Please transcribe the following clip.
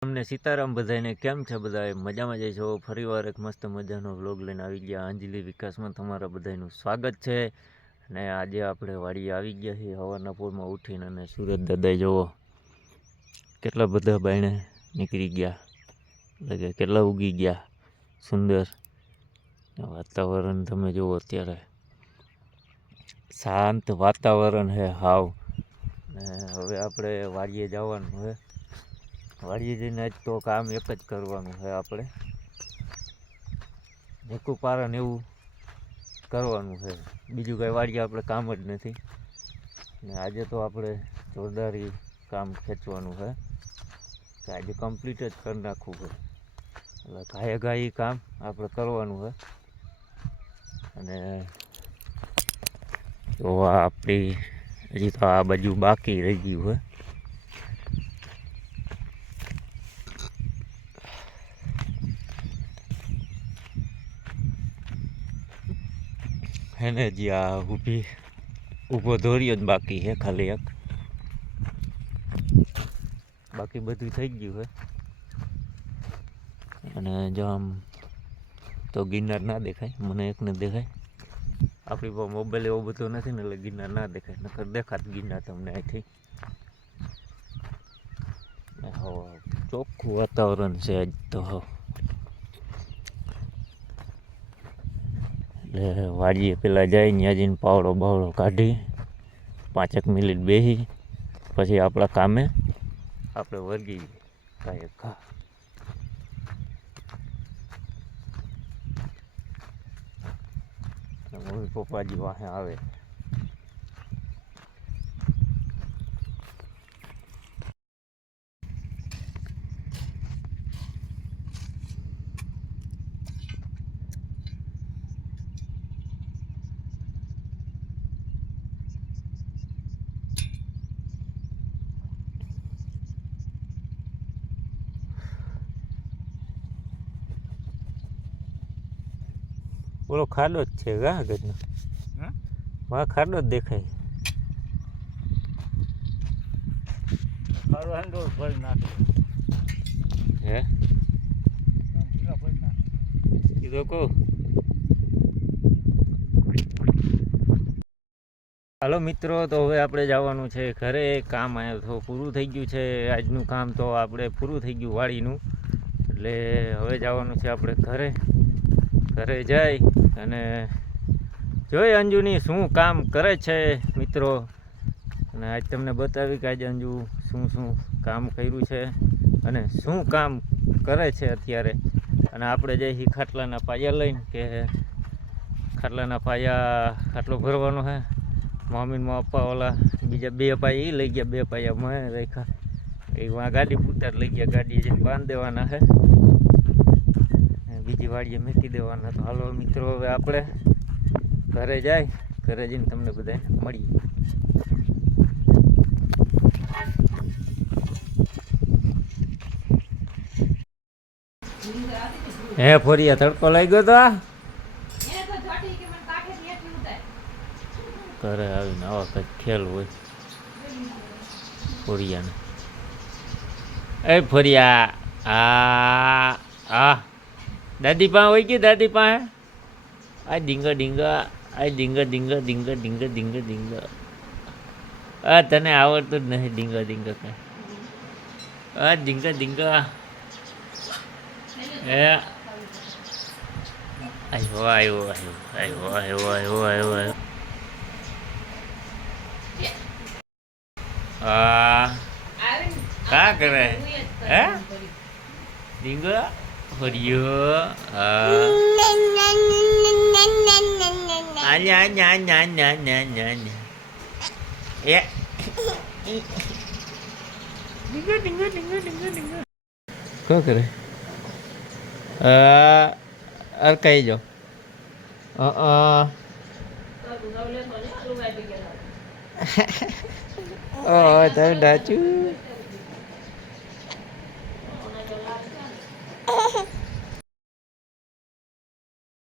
તમને સીતારામ બધાને કેમ છે? બધા મજામાં જાય છો? ફરીવાર એક મસ્ત મજાનો વ્લોગ લઈને આવી ગયા. અંજલિ વિકાસમાં તમારા બધાનું સ્વાગત છે. અને આજે આપણે વાડીએ આવી ગયા છીએ હવારના પોરમાં ઉઠીને. અને સુરત દાદા જોવો કેટલા બધા બાયણે નીકળી ગયા, એટલે કે કેટલા ઉગી ગયા. સુંદર વાતાવરણ તમે જુઓ, અત્યારે શાંત વાતાવરણ છે હાવ. ને હવે આપણે વાડીએ જવાનું છે. વાડીએ જઈને આજ તો કામ એક જ કરવાનું છે, આપણે ભેકું પારણ એવું કરવાનું છે. બીજું કાંઈ વાડીએ આપણે કામ જ નથી. ને આજે તો આપણે જોરદારી કામ ખેંચવાનું છે, કે આજે કમ્પ્લીટ જ કરી નાખવું છે. એટલે ઘાએ ઘાઈ કામ આપણે કરવાનું છે. અને તો આપણી હજી તો આ બાજુ બાકી રહી ગયું છે. એને હજી આ ઊભો દોર્યો જ બાકી છે, ખાલી એક. બાકી બધું થઈ ગયું છે. અને જો આમ તો ગિરનાર ના દેખાય, મને એકને દેખાય. આપણી પાસે મોબાઈલ એવો બધો નથી ને, એટલે ગિરનાર ના દેખાય. નકર દેખાત ગિરનાર તમને અહીંથી. ચોખ્ખું વાતાવરણ છે આજ તો. એટલે વાડીએ પેલા જાય ત્યાં જઈને પાવડો બાવડો કાઢી 5 મિનિટ બેસી પછી આપણા કામે આપણે વર્ગી કાંઈ ઘા. મમ્મી પપ્પાજી વાહે આવે. બોલો ખાડો જ છે ગા આગળનો. વાહ ખાડો જ દેખાય. હે એ તો કહું. હાલો મિત્રો, તો હવે આપણે જવાનું છે ઘરે. કામ અહીંયા તો પૂરું થઈ ગયું છે. આજનું કામ તો આપણે પૂરું થઈ ગયું વાડીનું. એટલે હવે જવાનું છે આપણે ઘરે. ઘરે જઈ અને જોઈ અંજુની શું કામ કરે છે મિત્રો. અને આજ તમને બતાવી કે આજે અંજુ શું કામ કર્યું છે અને શું કામ કરે છે અત્યારે. અને આપણે જઈએ ખાટલાના પાયા લઈને, કે ખાટલાના પાયા ખાટલો ભરવાનો છે. મમ્મીને પપ્પા ઓલા બીજા 2 પાયા એ લઈ ગયા, 2 પાયા મેં રાખ્યા. એ વાં ગાડી પૂરતા લઈ ગયા. ગાડીએ જઈને બાંધી દેવાના છે, બીજી વાડીએ મૂકી દેવાના. તો હાલો મિત્રો, હવે આપણે ઘરે જાય. ઘરે જઈને તમને બધાને મળીએ. હે ફોરિયા, તડકો લાગ્યો તો ઘરે આવીને આવા કંઈક ખેલ હોય ફોરિયાને. એ ફોરિયા, આ દાદી પાસે હોય ગઈ. દાદી પાસે આ ડીંગા ડીંગા, આ ડીંગા ડીંગા ડીંગા ડીંગા ડીંગા ડીંગા. આ તને આવડતું જ નથી ડીંગા ડીંગા કાંઈ. આ ડીંગા ડીંગા. એ આવ્યો આવ્યો આવ્યો આવ્યો આવ્યો આવ્યો આવ્યો. હા કા કરે હે ડીંગા ફર્યો. આ냐 ન્યા ન્યા ન્યા ન્યા ન્યા ન્યા. એ ડીંગા ડીંગા ડીંગા ડીંગા ડીંગા. શું કરે? અરકાઈ જાઓ. તમે ડાચું